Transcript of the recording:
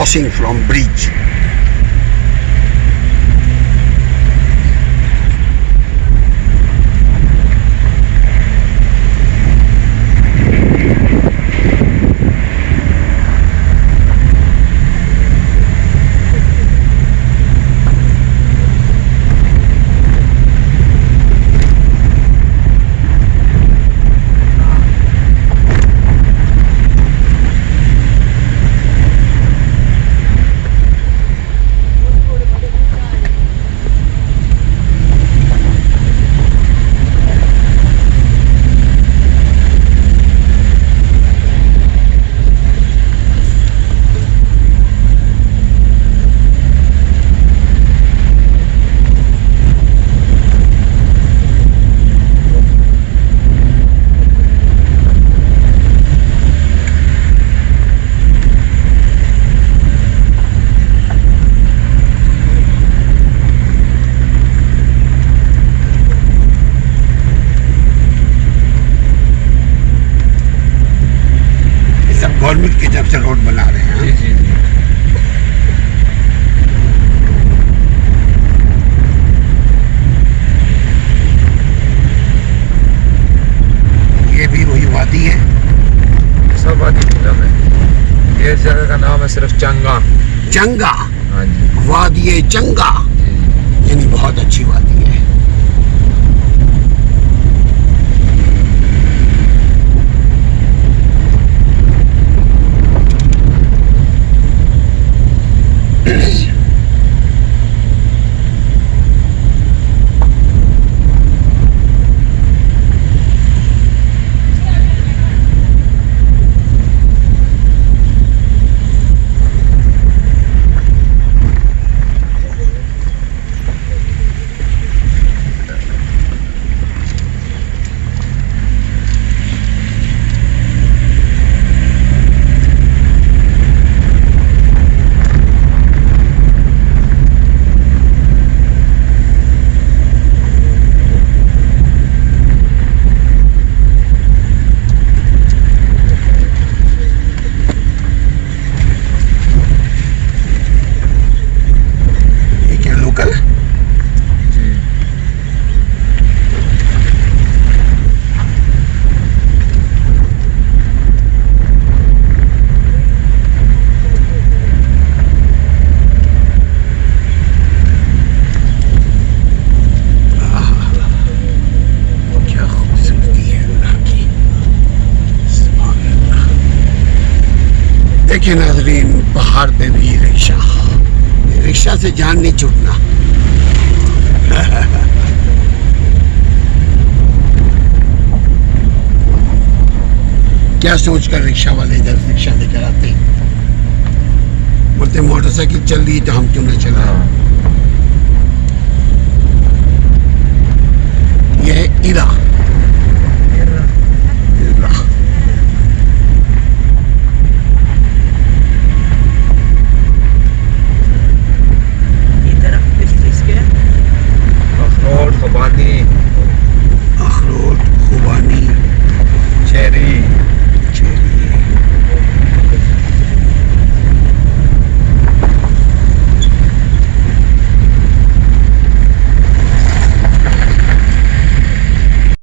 crossing from bridge. Government की तरफ से रोड बना रहे हैं। जी जी जी। ये भी वही वादी है, सब वादी पूनम है। ये जगह का नाम है सिर्फ चंगा। चंगा। हाँ जी। वादी चंगा, जी यानी बहुत अच्छी वादी है। देखिए नाज़रीन, पहाड़ पे भी रिक्शा, रिक्शा से जान नहीं छूटना। क्या सोचकर रिक्शा वाले इधर रिक्शा लेकर आते, बोलते मोटरसाइकिल चल रही है तो हम क्यों ना चलाएं।